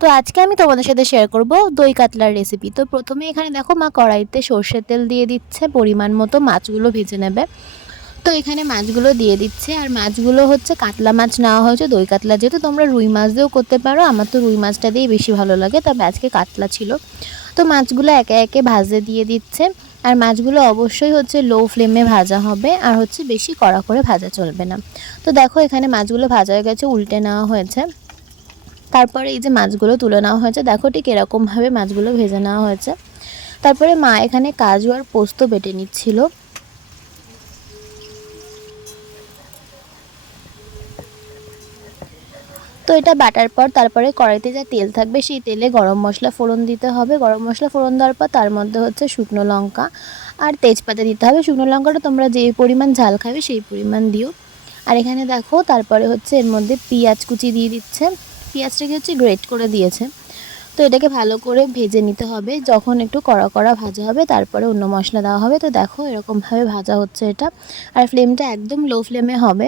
তো আজকে আমি তোমাদের সাথে শেয়ার করব দই কাতলার রেসিপি। তো প্রথমে এখানে দেখো মা কড়াইতে সর্ষের তেল দিয়ে দিচ্ছে, পরিমাণ মতো মাছগুলো ভেজে নেবে। তো এখানে মাছগুলো দিয়ে দিচ্ছে, আর মাছগুলো হচ্ছে কাতলা মাছ নেওয়া হয়েছে, দই কাতলা। যেহেতু তোমরা রুই মাছ দিয়েও করতে পারো, আমার তো রুই মাছটা দিয়েই বেশি ভালো লাগে, তবে আজকে কাতলা ছিল। তো মাছগুলো একে একে ভাজে দিয়ে দিচ্ছে, আর মাছগুলো অবশ্যই হচ্ছে লো ফ্লেমে ভাজা হবে, আর হচ্ছে বেশি কড়া করে ভাজা চলবে না। তো দেখো এখানে মাছগুলো ভাজা হয়ে গেছে, উল্টে নেওয়া হয়েছে। তারপরে এই যে মাছগুলো তুলে নেওয়া হয়েছে, দেখো ঠিক এরকমভাবে মাছগুলো ভেজে নেওয়া হয়েছে। তারপরে মা এখানে কাজু আর পোস্ত বেটে নিচ্ছিল। তো এটা বাটার পর তারপরে কড়াইতে যা তেল থাকবে সেই তেলে গরম মশলা ফোড়ন দিতে হবে। গরম মশলা ফোড়ন দেওয়ার পর তার মধ্যে হচ্ছে শুকনো লঙ্কা আর তেজপাতা দিতে হবে। শুকনো লঙ্কাটা তোমরা যে পরিমাণ ঝাল খাবে সেই পরিমাণ দিও। আর এখানে দেখো তারপরে হচ্ছে এর মধ্যে পেঁয়াজ কুচি দিয়ে দিচ্ছে, পেঁয়াজটাকে হচ্ছে গ্রেট করে দিয়েছে। তো এটাকে ভালো করে ভেজে নিতে হবে, যখন একটু কড়া কড়া ভাজা হবে তারপরে অন্য মশলা দেওয়া হবে। তো দেখো এরকমভাবে ভাজা হচ্ছে এটা, আর ফ্লেমটা একদম লো ফ্লেমে হবে।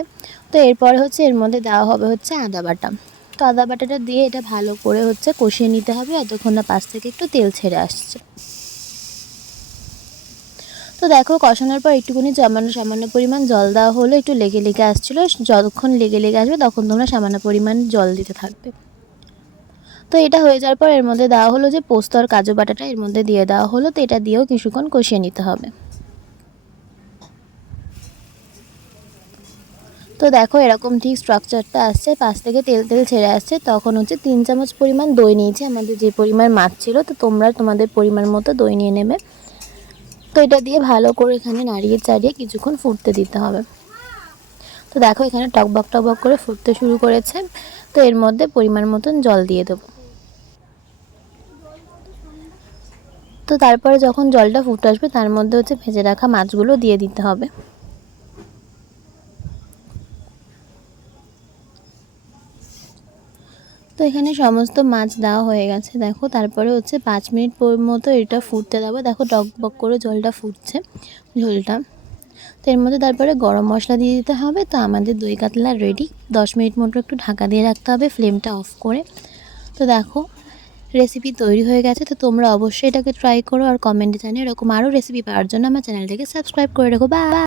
তো এরপরে হচ্ছে এর মধ্যে দেওয়া হবে হচ্ছে আদা বাটা। তো আদা বাটাটা দিয়ে এটা ভালো করে হচ্ছে কষিয়ে নিতে হবে যতক্ষণ না পাশ থেকে একটু তেল ছেড়ে আসছে। তো দেখো কষানোর পর একটুখানি সামান্য পরিমাণ জল দেওয়া হলো, একটু লেগে লেগে আসছিলো। যতক্ষণ লেগে লেগে আসবে তখন তোমরা সামান্য পরিমাণ জল দিতে থাকবে। তো এটা হয়ে যাওয়ার পর এর মধ্যে দেওয়া হলো যে পোস্ত আর কাজু বাটাটা এর মধ্যে দিয়ে দেওয়া হলো। তো এটা দিয়েও কিছুক্ষণ কষিয়ে নিতে হবে। তো দেখো এরকম ঠিক স্ট্রাকচারটা আসছে, পাশ থেকে তেল তেল ছেড়ে আসছে, তখন হচ্ছে 3 চামচ পরিমাণ দই নিয়েছি, আমাদের যে পরিমাণ মাছ ছিল। তো তোমরা তোমাদের পরিমাণ মতো দই নিয়ে নেবে। তো এটা দিয়ে ভালো করে এখানে নাড়িয়ে চাড়িয়ে কিছুক্ষণ ফুটতে দিতে হবে। তো দেখো এখানে টকবক টকবক করে ফুটতে শুরু করেছে। তো এর মধ্যে পরিমাণ মতন জল দিয়ে দেবো। তো তারপরে যখন জলটা ফুটে আসবে তার মধ্যে হচ্ছে ভেজে রাখা মাছগুলো দিয়ে দিতে হবে। তো এখানে সমস্ত মাছ দেওয়া হয়ে গেছে। দেখো তারপরে হচ্ছে 5 মিনিট মতো এটা ফুটতে দেবো। দেখো টকবক করে জলটা ফুটছে, ঝোলটা। তো এর মধ্যে তারপরে গরম মশলা দিয়ে দিতে হবে। তো আমাদের দই কাতলা রেডি। 10 মিনিট মতো একটু ঢাকা দিয়ে রাখতে হবে ফ্লেমটা অফ করে। তো দেখো রেসিপি তৈরি হয়ে গেছে। তো তোমরা অবশ্যই এটাকে ট্রাই করো, আর কমেন্টে জানিও। এরকম আরও রেসিপি পাওয়ার জন্য আমার চ্যানেলটাকে সাবস্ক্রাইব করে রেখো। বাই।